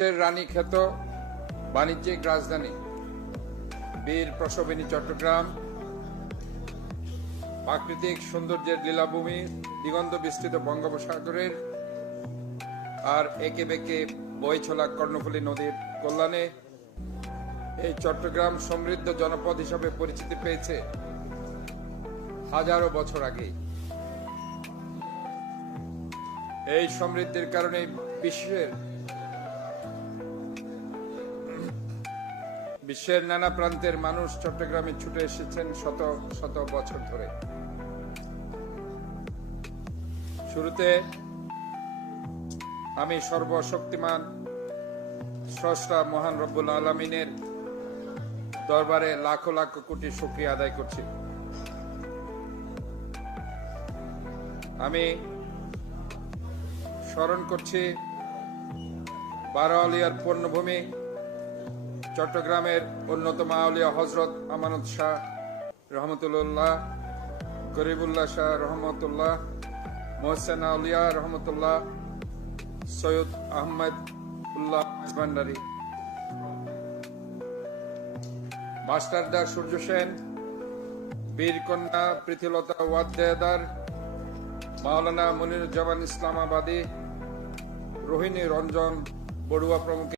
রানী খ্যাত বাণিজ্যিক রাজধানী বীর প্রসবিনী চট্টগ্রাম প্রাকৃতিক সৌন্দর্যের লীলাভূমি, দিগন্ত বিস্তৃত বঙ্গোপসাগরের আর একে বেঁকে বয়ে চলা কর্ণফুলী নদীর কল্যাণে এই চট্টগ্রাম সমৃদ্ধ জনপদ হিসাবে পরিচিতি পেয়েছে হাজারো বছর আগে। এই সমৃদ্ধির কারণে বিশ্বের নানা প্রান্তের মানুষ চট্টগ্রামে ছুটে এসেছেন শত শত বছর ধরে। শুরুতে আমি সর্বশক্তিমান স্রষ্টা মহান রব্বুল আলামিনের দরবারে লাখো লাখো কোটি শুকরিয়া আদায় করছি। আমি স্মরণ করছি 12 আউলিয়ার পূর্ণভূমি চট্টগ্রামের অন্যতম আউলিয়া হযরত আমানত শাহ রহমতুল্লাহ, গরিবুল্লাহ শাহ রহমতুল্লাহ, মোহসেন আউলিয়া রহমতুল্লাহ, সৈয়দ আহমদ উল্লাহ ভান্ডারী, মাস্টারদা সূর্য সেন, বীরকন্যা প্রীতিলতা ওয়াদ্দেদার, মাওলানা মুনিরুজ্জামান ইসলামাবাদী, রোহিণী রঞ্জন বড়ুয়া প্রমুখ